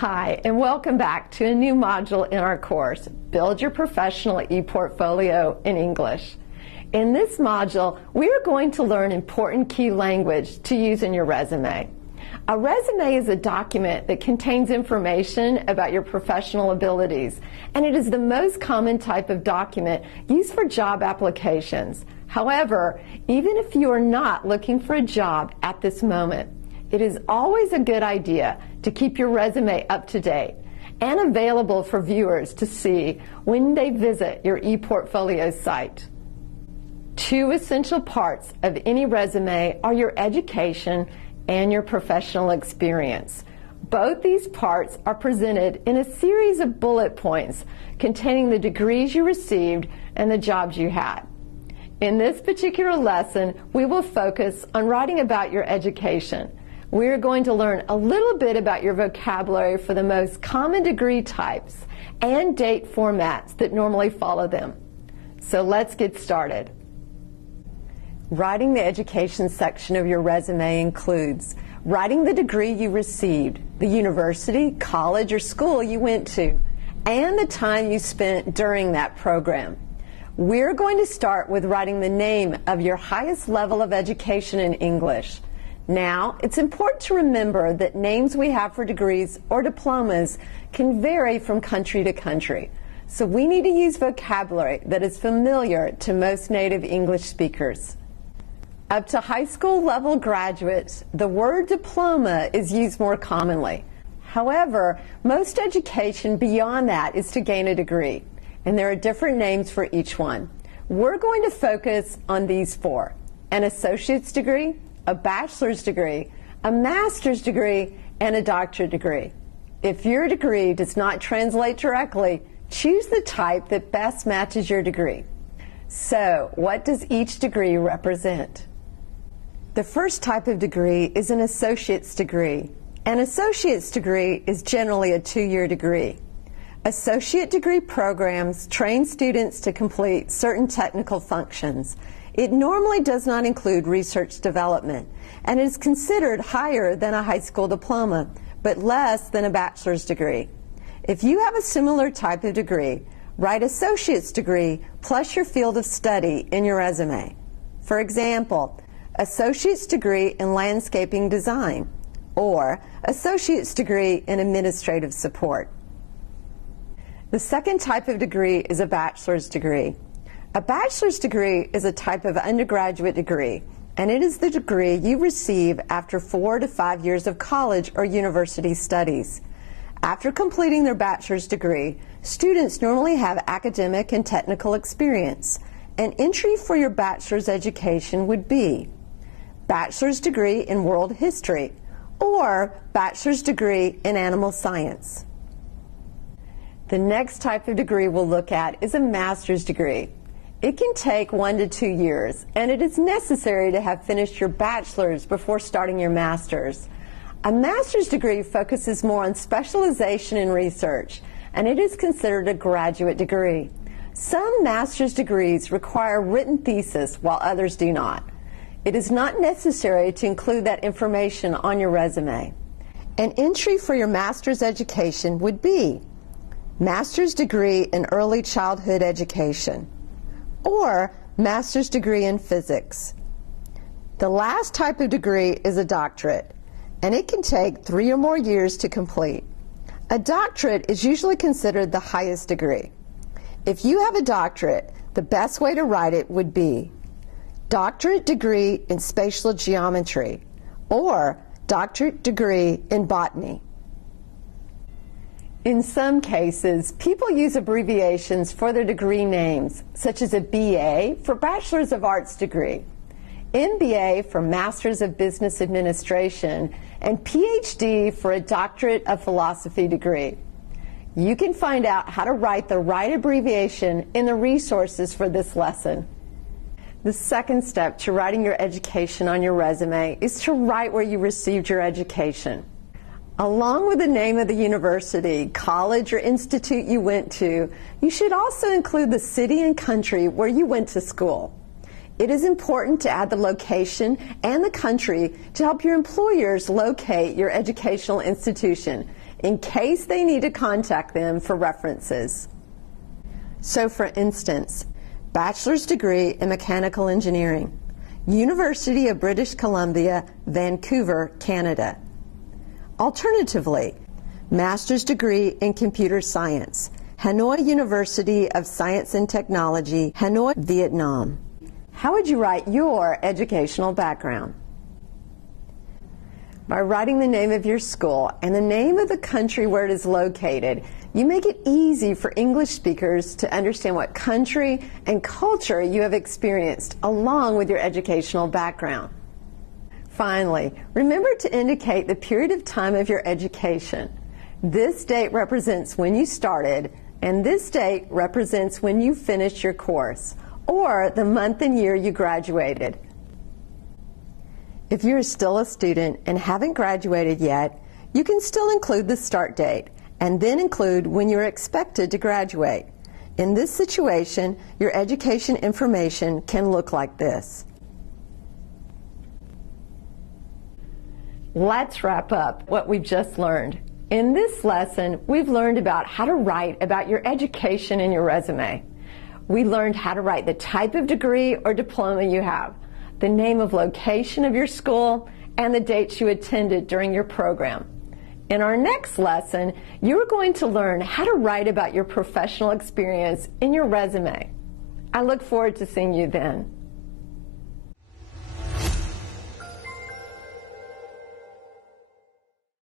Hi, and welcome back to a new module in our course, Build Your Professional ePortfolio in English. In this module, we are going to learn important key language to use in your resume. A resume is a document that contains information about your professional abilities, and it is the most common type of document used for job applications. However, even if you are not looking for a job at this moment, it is always a good idea to keep your resume up to date and available for viewers to see when they visit your ePortfolio site. Two essential parts of any resume are your education and your professional experience. Both these parts are presented in a series of bullet points containing the degrees you received and the jobs you had. In this particular lesson, we will focus on writing about your education. We're going to learn a little bit about your vocabulary for the most common degree types and date formats that normally follow them. So let's get started. Writing the education section of your resume includes writing the degree you received, the university, college, or school you went to, and the time you spent during that program. We're going to start with writing the name of your highest level of education in English. Now, it's important to remember that names we have for degrees or diplomas can vary from country to country. So we need to use vocabulary that is familiar to most native English speakers. Up to high school level graduates, the word diploma is used more commonly. However, most education beyond that is to gain a degree, and there are different names for each one. We're going to focus on these four: an associate's degree, a bachelor's degree, a master's degree, and a doctorate degree. If your degree does not translate directly, choose the type that best matches your degree. So, what does each degree represent? The first type of degree is an associate's degree. An associate's degree is generally a 2-year degree. Associate degree programs train students to complete certain technical functions. It normally does not include research development, and is considered higher than a high school diploma, but less than a bachelor's degree. If you have a similar type of degree, write associate's degree plus your field of study in your resume. For example, associate's degree in landscaping design, or associate's degree in administrative support. The second type of degree is a bachelor's degree. A bachelor's degree is a type of undergraduate degree, and it is the degree you receive after 4 to 5 years of college or university studies. After completing their bachelor's degree, students normally have academic and technical experience. An entry for your bachelor's education would be bachelor's degree in world history or bachelor's degree in animal science. The next type of degree we'll look at is a master's degree. It can take 1 to 2 years, and it is necessary to have finished your bachelor's before starting your master's. A master's degree focuses more on specialization in research, and it is considered a graduate degree. Some master's degrees require written thesis, while others do not. It is not necessary to include that information on your resume. An entry for your master's education would be master's degree in early childhood education, or master's degree in physics. The last type of degree is a doctorate, and it can take 3 or more years to complete. A doctorate is usually considered the highest degree. If you have a doctorate, the best way to write it would be doctorate degree in spatial geometry, or doctorate degree in botany. In some cases, people use abbreviations for their degree names, such as a BA for Bachelor's of Arts degree, MBA for Master's of Business Administration, and PhD for a Doctorate of Philosophy degree. You can find out how to write the right abbreviation in the resources for this lesson. The second step to writing your education on your resume is to write where you received your education. Along with the name of the university, college, or institute you went to, you should also include the city and country where you went to school. It is important to add the location and the country to help your employers locate your educational institution, in case they need to contact them for references. So for instance, bachelor's degree in mechanical engineering, University of British Columbia, Vancouver, Canada. Alternatively, master's degree in computer science, Hanoi University of Science and Technology, Hanoi, Vietnam. How would you write your educational background? By writing the name of your school and the name of the country where it is located, you make it easy for English speakers to understand what country and culture you have experienced along with your educational background. Finally, remember to indicate the period of time of your education. This date represents when you started, and this date represents when you finished your course, or the month and year you graduated. If you're still a student and haven't graduated yet, you can still include the start date, and then include when you're expected to graduate. In this situation, your education information can look like this. Let's wrap up what we've just learned. In this lesson, we've learned about how to write about your education in your resume. We learned how to write the type of degree or diploma you have, the name of location of your school, and the dates you attended during your program. In our next lesson, you're going to learn how to write about your professional experience in your resume. I look forward to seeing you then.